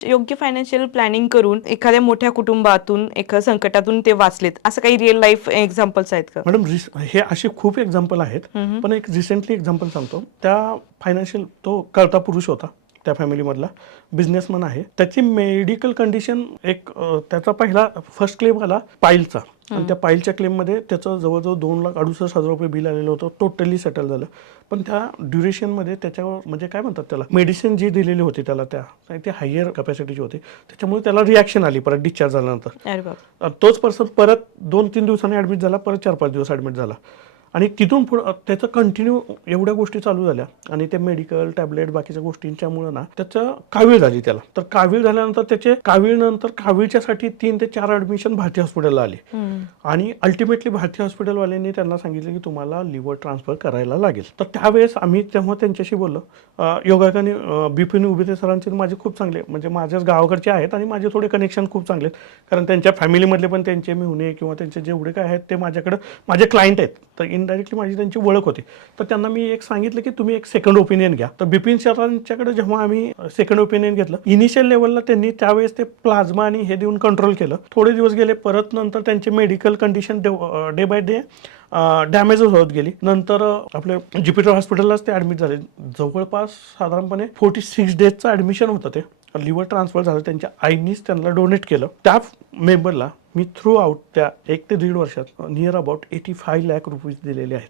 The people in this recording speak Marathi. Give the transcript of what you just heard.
योग्य फायनान्शियल प्लॅनिंग करून एखाद्या मोठ्या कुटुंबातून, एका संकटातून ते वाचलेत. असं काही रिअल लाईफ एक्झाम्पल्स आहेत का? मॅडम हे असे खूप एक्झाम्पल आहेत, पण एक रिसेंटली एक्झाम्पल सांगतो. त्या फायनान्शियल तो कळता पुरुष होता, त्या फॅमिलीमधला बिझनेसमन आहे. त्याची मेडिकल कंडिशन त्याचा पहिला फर्स्ट क्लेम आला पाईलचा, आणि त्या पाईलच्या क्लेममध्ये त्याचं जवळजवळ 2,68,000 रुपये बिल आलेलं होतं. टोटली सेटल झालं. पण त्या ड्युरेशनमध्ये त्याच्यावर म्हणजे काय म्हणतात त्याला, मेडिसिन जी दिलेली होती त्याला ते हायर कॅपॅसिटीची होती, त्याच्यामुळे त्याला रिॲक्शन आली परत डिस्चार्ज झाल्यानंतर. अरे बाप. तोच पर्सन परत 2-3 दिवसांनी ॲडमिट झाला, परत 4-5 दिवस ॲडमिट झाला. आणि तिथून पुढं त्याचं कंटिन्यू एवढ्या गोष्टी चालू झाल्या, आणि ते मेडिकल टॅबलेट बाकीच्या गोष्टींच्यामुळे ना त्याचं कावीळ झाली त्याला. तर कावीळ झाल्यानंतर कावीळच्यासाठी 3 ते 4 ॲडमिशन भारती हॉस्पिटलला आले. आणि अल्टिमेटली भारती हॉस्पिटलवाल्यांनी त्यांना सांगितलं की तुम्हाला लिव्हर ट्रान्सफर करायला लागेल. तर त्यावेळेस आम्ही तेव्हा त्यांच्याशी बोललो. योगायोगाने बिपिन उबिते सरांचे माझे खूप चांगले, म्हणजे माझ्याच गावाकडचे आहेत आणि माझे थोडे कनेक्शन खूप चांगले आहेत, कारण त्यांच्या फॅमिलीमधले पण त्यांचे मेहुणे किंवा त्यांचे जेवढे काय आहेत ते माझ्याकडे माझे क्लायंट आहेत. तर इनडायरेक्टली माझी त्यांची ओळख होती. तर त्यांना मी एक सांगितलं की तुम्ही एक सेकंड ओपिनियन घ्या. तर बिपिन सरांच्याकडे जेव्हा आम्ही सेकंड ओपिनियन घेतलं, इनिशियल लेवलला त्यांनी त्यावेळेस ते प्लाझ्मा आणि हे देऊन कंट्रोल केलं. थोडे दिवस गेले, परत नंतर त्यांची medical condition day by day damage होत गेली. नंतर आपले ज्युपिटर हॉस्पिटललाच ते ॲडमिट झाले. जवळपास साधारणपणे 46 डेजचं ॲडमिशन होतं. ते लिव्हर ट्रान्सफर झालं, त्यांच्या आईनीच त्यांना डोनेट केलं. त्या मेंबरला मी थ्रू आउट त्या 1 ते 1.5 वर्षात नियर अबाउट 85 लाख रुपीज दिलेले आहेत.